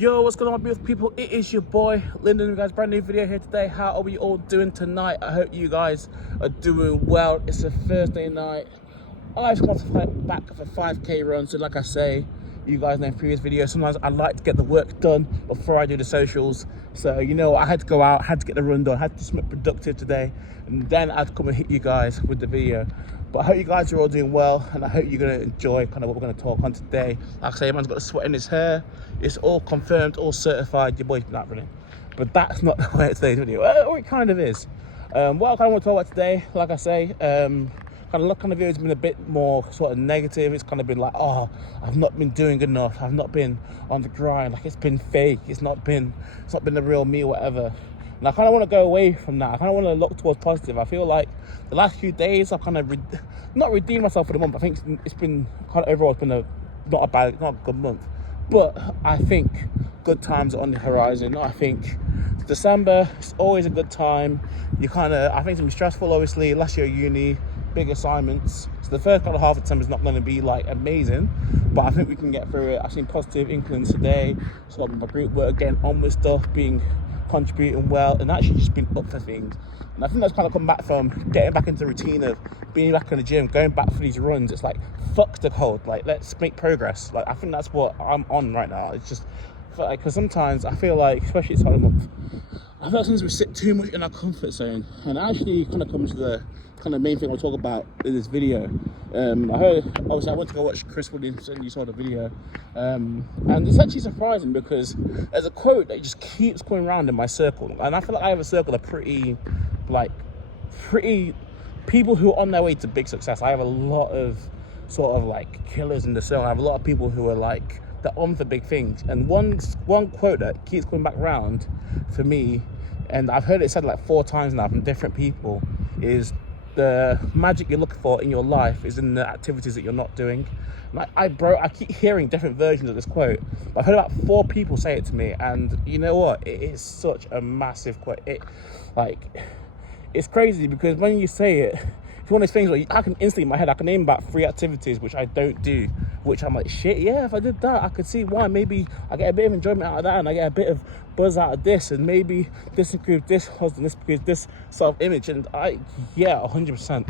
Yo, what's going on, my beautiful people? It is your boy Lyndon, guys. Brand new video here today. How are we all doing tonight? I hope you guys are doing well. It's a Thursday night. I just want to fight back for 5k run. So like I say, you guys know in previous videos, sometimes I like to get the work done before I do the socials. So you know, I had to go out, had to get the run done, had to do something productive today, and then I'd come and hit you guys with the video. But I hope you guys are all doing well, and I hope you're going to enjoy kind of what we're going to talk on today. Like I say, man's got the sweat in his hair. It's all confirmed, all certified. Your boy's been out running. But that's not the way today's video. Well, it kind of is. What I kind of want to talk about today, like I say, kind of look on the video has been a bit more sort of negative. It's kind of been like, oh, I've not been doing enough. I've not been on the grind. Like, it's been fake. It's not been the real me or whatever. And I kind of want to go away from that. I kind of want to look towards positive. I feel like the last few days I've kind of not redeemed myself for the month. I think it's been kind of overall, it's been not a good month. But I think good times are on the horizon. I think December is always a good time. I think it's been stressful, obviously. Last year uni, big assignments. So the first kind of half of December is not going to be like amazing, but I think we can get through it. I've seen positive inklings today. So my group work, getting on with stuff, contributing well, and actually just been up for things. And I think that's kind of come back from getting back into the routine of being back in the gym, going back for these runs. It's like, fuck the cold, like, let's make progress. Like, I think that's what I'm on right now. It's just like, because sometimes I feel like, especially this time of month, I feel like sometimes we sit too much in our comfort zone. And actually kind of comes to the kind of main thing I'll talk about in this video. I heard, obviously I went to go watch Chris Williamson, you saw the video, and it's actually surprising because there's a quote that just keeps going around in my circle, and I feel like I have a circle of pretty people who are on their way to big success. I have a lot of sort of like killers in the circle. I have a lot of people who are like, they're on for big things, and one quote that keeps going back around for me, and I've heard it said like 4 times now from different people, is the magic you're looking for in your life is in the activities that you're not doing. Like, I keep hearing different versions of this quote, but I've heard about 4 people say it to me, and you know what? It is such a massive quote. It's crazy because when you say it, it's one of those things where I can instantly in my head, I can name about 3 activities which I don't do, which I'm like, shit, yeah, if I did that, I could see why. Maybe I get a bit of enjoyment out of that, and I get a bit of buzz out of this, and maybe this improves this husband, this improves this self-image. And 100%,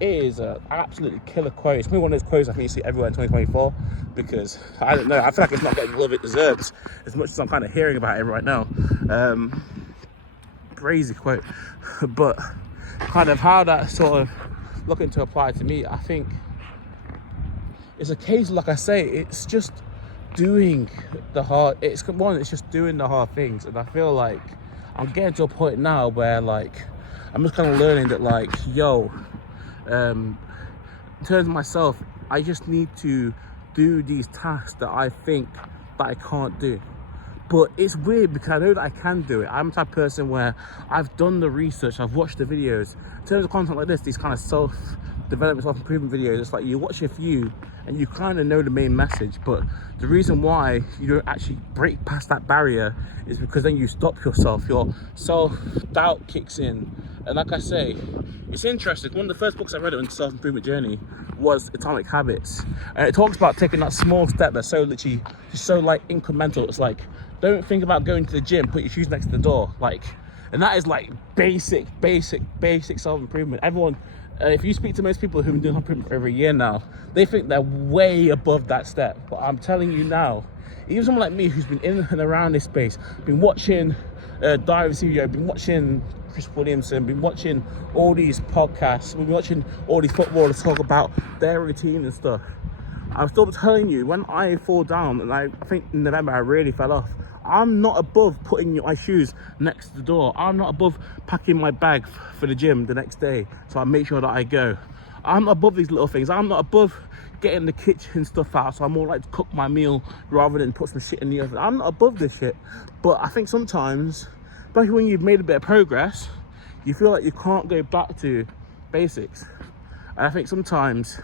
it is an absolutely killer quote. It's probably one of those quotes I think you see everywhere in 2024, because I don't know, I feel like it's not getting the love it deserves as much as I'm kind of hearing about it right now. Crazy quote. But kind of how that sort of looking to apply to me, I think it's a case, like I say, it's just doing the hard, it's just doing the hard things. And I feel like I'm getting to a point now where like I'm just kind of learning that like, yo, in terms of myself, I just need to do these tasks that I think that I can't do. But it's weird because I know that I can do it. I'm the type of person where I've done the research, I've watched the videos. In terms of content like this, these kind of self-development, self-improvement videos, it's like you watch a few and you kind of know the main message. But the reason why you don't actually break past that barrier is because then you stop yourself. Your self-doubt kicks in. And like I say, it's interesting. One of the first books I read on self-improvement journey was Atomic Habits. And it talks about taking that small step that's so literally, just so like incremental. It's like, don't think about going to the gym, put your shoes next to the door. Like, and that is like basic self-improvement. Everyone, if you speak to most people who've been doing self-improvement for over a year now, they think they're way above that step. But I'm telling you now, even someone like me who's been in and around this space, been watching Diary of a CEO, been watching Chris Williamson, been watching all these podcasts, been watching all these footballers talk about their routine and stuff. I'm still telling you, when I fall down, and I think in November I really fell off, I'm not above putting my shoes next to the door. I'm not above packing my bag for the gym the next day, so I make sure that I go. I'm not above these little things. I'm not above getting the kitchen stuff out, so I'm more like to cook my meal rather than put some shit in the oven. I'm not above this shit. But I think sometimes, especially when you've made a bit of progress, you feel like you can't go back to basics. And I think sometimes,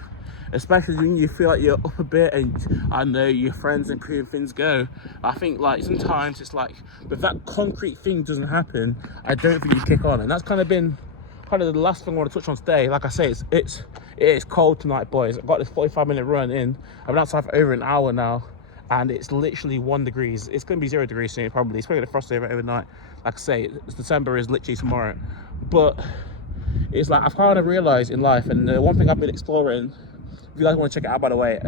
especially when you feel like you're up a bit and I know your friends and crew and things go, I think like sometimes it's like, if that concrete thing doesn't happen, I don't think you kick on. And that's kind of been kind of the last thing I want to touch on today. Like I say, it is cold tonight, boys. I've got this 45-minute run in. I've been outside for over an hour now, and it's literally 1 degree. It's going to be 0 degrees soon, probably. It's probably going to frost over overnight. Like I say, December is literally tomorrow. But it's like I've kind of realized in life, and the one thing I've been exploring, if you guys want to check it out, by the way,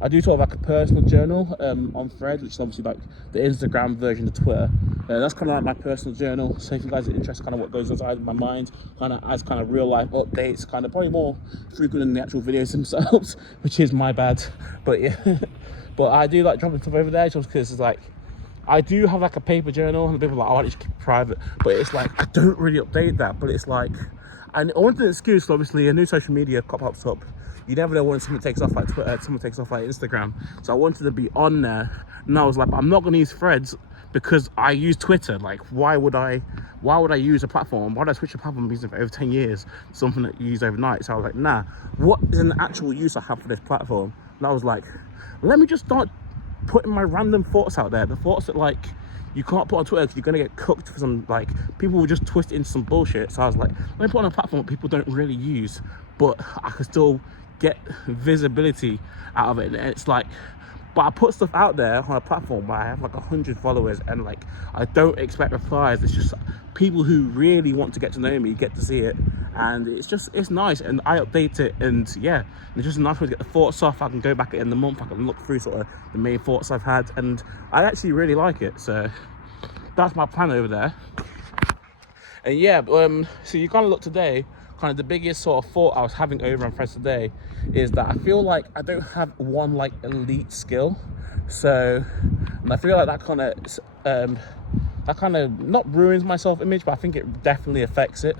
I do sort of like a personal journal on Thread, which is obviously like the Instagram version of Twitter. That's kind of like my personal journal. So if you guys are interested kind of what goes inside my mind, kind of as kind of real life updates, kind of probably more frequent than the actual videos themselves, which is my bad. But yeah, but I do like dropping stuff over there just because it's like, I do have like a paper journal, and people are like, oh, I just keep it private. But it's like, I don't really update that. But it's like, and I wanted an excuse, obviously, a new social media pops up. You never know when someone takes off like Twitter, someone takes off like Instagram. So I wanted to be on there. And I was like, I'm not going to use Threads because I use Twitter. Like, why would I use a platform? Why would I switch a platform I've used it for over 10 years? Something that you use overnight. So I was like, nah, what is an actual use I have for this platform? And I was like, let me just start putting my random thoughts out there. The thoughts that like you can't put on Twitter because you're gonna get cooked for some, like, people will just twist it into some bullshit. So I was like, let me put on a platform that people don't really use, but I can still get visibility out of it. And it's like, but I put stuff out there on a platform where I have like 100 followers, and like I don't expect replies. It's just people who really want to get to know me get to see it, and it's nice. And I update it, and yeah, it's just a nice way to get the thoughts off. I can go back in the month, I can look through sort of the main thoughts I've had, and I actually really like it. So that's my plan over there. And yeah, so you kind of look today, kind of the biggest sort of thought I was having over on Threads today is that I feel like I don't have one like elite skill. So, and I feel like that kind of not ruins my self-image, but I think it definitely affects it.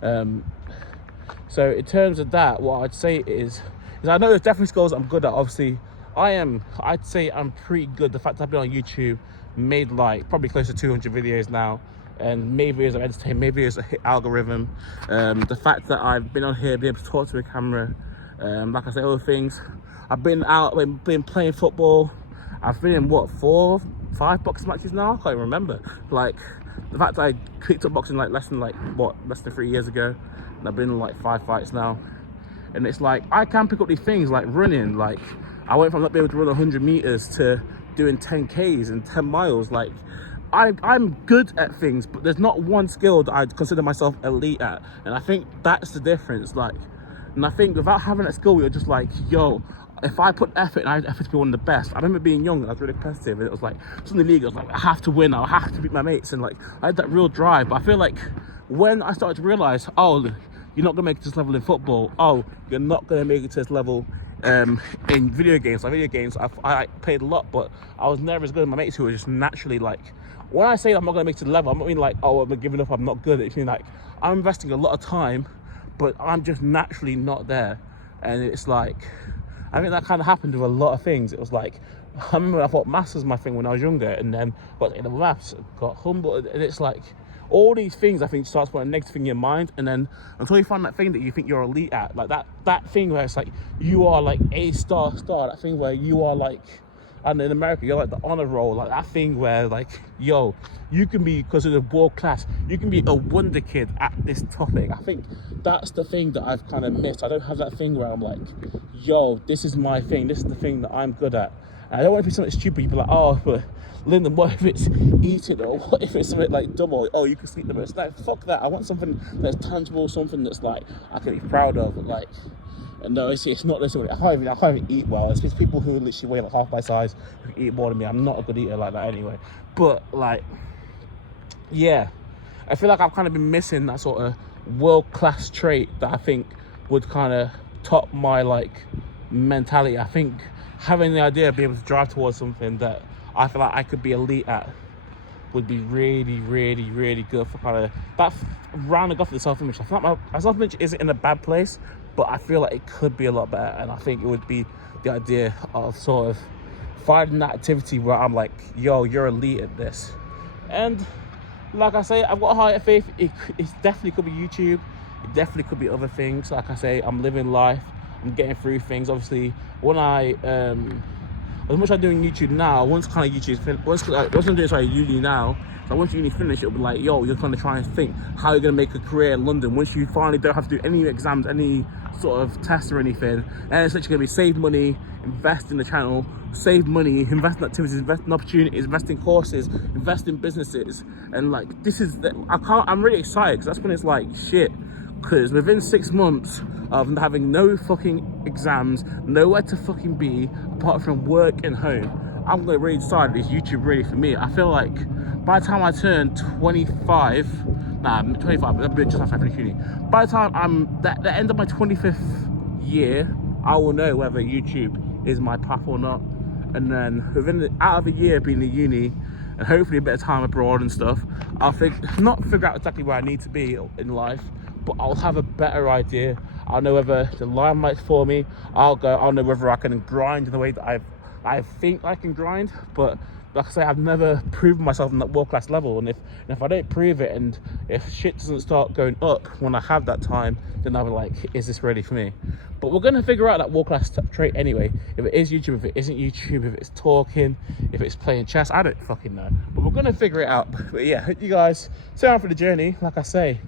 So in terms of that, what I'd say is I know there's definitely skills I'm good at. Obviously, I'd say I'm pretty good. The fact that I've been on YouTube, made like probably close to 200 videos now, and made videos of entertainment, made videos of hit algorithm. The fact that I've been on here, being able to talk to a camera, like I say, other things. I've been out, been playing football. I've been in what, 4, 5 boxing matches now? I can't even remember. Like the fact that I picked up boxing like less than 3 years ago, and I've been in like 5 fights now. And it's like I can pick up these things like running. Like I went from not being able to run 100 meters to doing 10Ks and 10 miles. Like I'm good at things, but there's not one skill that I'd consider myself elite at. And I think that's the difference. Like, and I think without having that skill, you're just like, yo, if I put effort and I had effort to be one of the best. I remember being young and I was really competitive, and it was like, in the league, I was like, I have to win, I have to beat my mates, and like, I had that real drive. But I feel like when I started to realize, oh, you're not gonna make it to this level in football, oh, you're not gonna make it to this level in video games. Like video games, I played a lot, but I was never as good as my mates who were just naturally like, when I say I'm not gonna make it to the level, I don't mean like, oh, I'm giving up, I'm not good. It's mean like, I'm investing a lot of time, but I'm just naturally not there. And it's like, I think that kind of happened with a lot of things. It was like, I remember I thought maths was my thing when I was younger, and then got into maths, got humbled, and it's like, all these things I think starts putting a negative thing in your mind, and then until you find that thing that you think you're elite at, like that thing where it's like, you are like a star, that thing where you are like, and in America, you're like the honor roll, like that thing where like, yo, you can be considered world class, you can be a wonder kid at this topic. I think that's the thing that I've kind of missed. I don't have that thing where I'm like, yo, this is my thing, this is the thing that I'm good at. And I don't want to be something stupid. You'd be like, oh, but Lyndon, what if it's eating, or what if it's something like dumb, or oh, you can sleep the most? Like, fuck that. I want something that's tangible, something that's like I can be proud of. Like, and no, it's not this way. I can't even eat well. It's people who literally weigh like half my size who can eat more than me. I'm not a good eater like that anyway. But like, yeah, I feel like I've kind of been missing that sort of world-class trait that I think would kind of top my like mentality. I think having the idea of being able to drive towards something that I feel like I could be elite at would be really, really, really good for kind of that rounding off the self-image. I feel like my self-image isn't in a bad place, but I feel like it could be a lot better. And I think it would be the idea of sort of finding that activity where I'm like, yo, you're elite at this. And like I say, I've got a higher faith. It definitely could be YouTube. It definitely could be other things. Like I say, I'm living life. I'm getting through things. Obviously, when I as much as I'm doing YouTube now, once kind of YouTube, once I'm doing uni now, so once uni finish, it'll be like, yo, you're gonna try and think how you're gonna make a career in London. Once you finally don't have to do any exams, any sort of tests or anything, and it's literally gonna be save money, invest in the channel, save money, invest in activities, invest in opportunities, invest in courses, invest in businesses, and like I'm really excited because that's when it's like shit. Because within 6 months of having no fucking exams, nowhere to fucking be apart from work and home, I'm gonna really decide, is YouTube really for me? I feel like by the time I turn 25, nah, 25, I'll be just after I finish uni. By the time I'm at the end of my 25th year, I will know whether YouTube is my path or not. And then out of a year being in uni, and hopefully a bit of time abroad and stuff, I'll not figure out exactly where I need to be in life, but I'll have a better idea. I'll know whether the limelight's for me. I'll know whether I can grind in the way that I think I can grind. But like I say, I've never proven myself in that world-class level, and if I don't prove it, and if shit doesn't start going up when I have that time, then I'll be like, is this ready for me? But we're gonna figure out that world-class trait anyway. If it is YouTube, if it isn't YouTube, if it's talking, if it's playing chess, I don't fucking know. But we're gonna figure it out. But yeah, hope you guys stay on for the journey. Like I say,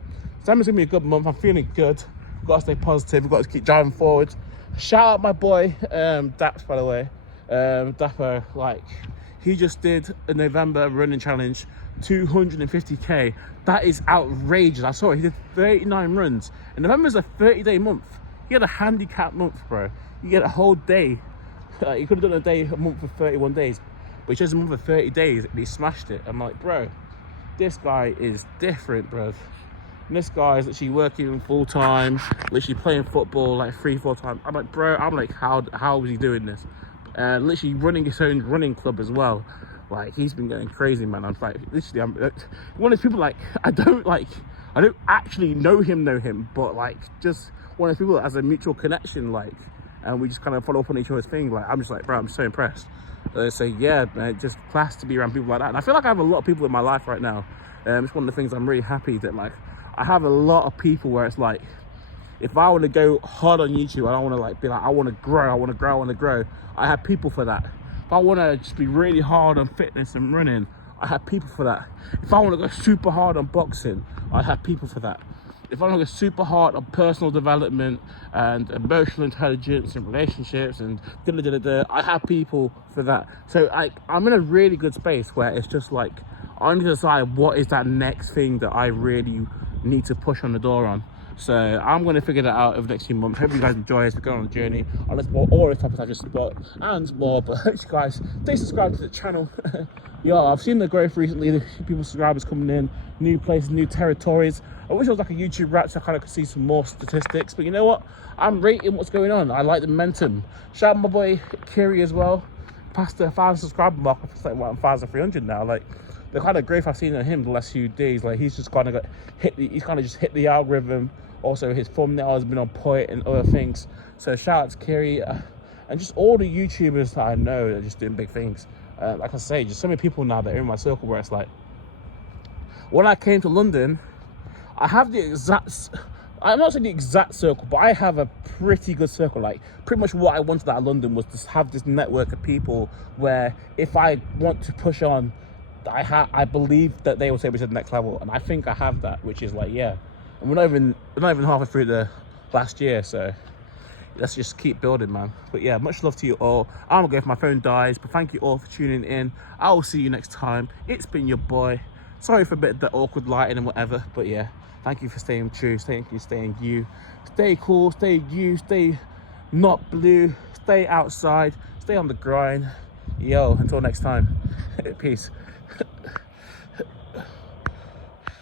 December's gonna be a good month. I'm feeling good. We've got to stay positive. We've got to keep driving forward. Shout out my boy Daps, by the way. Dapper, like, he just did a November running challenge, 250k. That is outrageous. I saw it. He did 39 runs. And November's a 30-day month. He had a handicap month, bro. You get a whole day. He could have done a month for 31 days, but he chose a month for 30 days and he smashed it. I'm like, bro, this guy is different, bro. And this guy is literally working full time, literally playing football like 3-4 times. I'm like, bro, how was he doing this? Literally running his own running club as well. Like, he's been going crazy, man. I'm like, literally, I'm one of those people, like, I don't actually know him, but like, just one of those people that has a mutual connection, like, and we just kind of follow up on each other's thing. Like, I'm just like, bro, I'm so impressed. So yeah, man, just class to be around people like that. And I feel like I have a lot of people in my life right now. It's one of the things I'm really happy that, like, I have a lot of people where it's like, if I want to go hard on YouTube, I don't want to like be like, I want to grow. I have people for that. If I want to just be really hard on fitness and running, I have people for that. If I want to go super hard on boxing, I have people for that. If I want to go super hard on personal development and emotional intelligence and relationships and I have people for that. So I'm in a really good space where it's just like, I need to decide what is that next thing that I really need to push on the door on. So I'm going to figure that out over the next few months. Hope you guys enjoy as we go on the journey. I'll explore all the topics I just spoke and more. But hope you guys stay subscribed to the channel. Yeah, I've seen the growth recently. The people subscribers coming in, new places, new territories. I wish I was like a YouTube rat so I kind of could see some more statistics. But you know what? I'm rating what's going on. I like the momentum. Shout out my boy Kiri as well. Past the 1,000 subscriber mark. It's like 1,300 now. Like, the kind of growth I've seen on him the last few days, like, he's just kind of hit the algorithm. Also, his thumbnail has been on point and other things. So shout out to Kiri and just all the YouTubers that I know that are just doing big things. Like I say, just so many people now that are in my circle where it's like, when I came to London, I have I'm not saying the exact circle, but I have a pretty good circle. Like, pretty much what I wanted out of London was to have this network of people where if I want to push on, I believe that they will take me to the next level. And I think I have that, which is like, yeah. And we're not even halfway through the last year, so let's just keep building, man. But yeah, much love to you all. I'm gonna go if my phone dies, but thank you all for tuning in. I will see you next time. It's been your boy. Sorry for a bit of the awkward lighting and whatever, but yeah, thank you for staying true, staying you. Stay cool, stay you, stay not blue, stay outside, stay on the grind. Yo, until next time, peace.